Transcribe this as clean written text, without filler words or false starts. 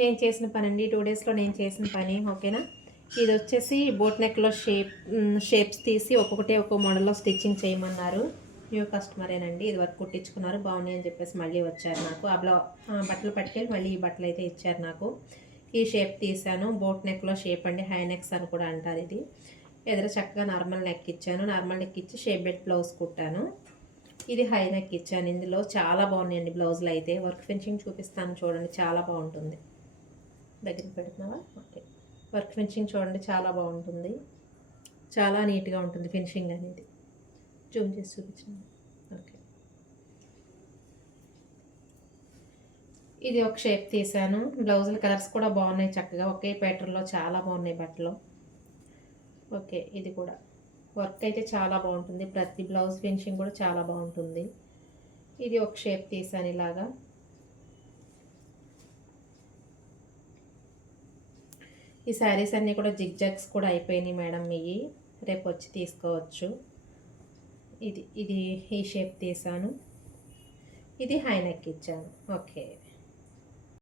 నేను చేసిన పని అండి, 2 డేస్లో నేను చేసిన పని. ఓకేనా. ఇది వచ్చేసి బోట్ నెక్లో షేప్స్ తీసి ఒక్కొక్కటి ఒక్కో మోడల్లో స్టిచ్చింగ్ చేయమన్నారు. న్యూ కస్టమరేనండి, ఇది వరకు కుట్టించుకున్నారు, బాగున్నాయి అని చెప్పేసి మళ్ళీ వచ్చారు నాకు. బట్టలు పట్టుకెళ్ళి మళ్ళీ ఈ బట్టలు అయితే ఇచ్చారు నాకు. ఈ షేప్ తీసాను, బోట్ నెక్లో షేప్ అండి, హై నెక్స్ అని కూడా అంటారు. ఇది ఎదుర చక్కగా నార్మల్ నెక్ ఇచ్చాను, నార్మల్ నెక్ ఇచ్చి షేప్ బెల్ట్ బ్లౌజ్ కుట్టాను. ఇది హై నెక్ ఇచ్చాను. ఇందులో చాలా బాగున్నాయండి బ్లౌజులు అయితే. వర్క్ ఫినిషింగ్ చూపిస్తాను చూడండి, చాలా బాగుంటుంది. దగ్గరికి పెడుతున్నావా? ఓకే. వర్క్ ఫినిషింగ్ చూడండి, చాలా బాగుంటుంది, చాలా నీట్గా ఉంటుంది ఫినిషింగ్ అనేది. జూమ్ చేసి చూపించండి. ఓకే. ఇది ఒక షేప్ తీసాను. బ్లౌజుల కలర్స్ కూడా బాగున్నాయి, చక్కగా ఒకే ప్యాటర్న్లో చాలా బాగున్నాయి బట్టలు. ఓకే. ఇది కూడా వర్క్ అయితే చాలా బాగుంటుంది, ప్రతి బ్లౌజ్ ఫినిషింగ్ కూడా చాలా బాగుంటుంది. ఇది ఒక షేప్ తీసాను ఇలాగా. ఈ శారీస్ అన్నీ కూడా జిగ్జాగ్స్ కూడా అయిపోయినాయి మేడం, ఇవి రేపు వచ్చి తీసుకోవచ్చు. ఇది ఈ షేప్ తీసాను. ఇది హై నెక్ ఇచ్చాను. ఓకే.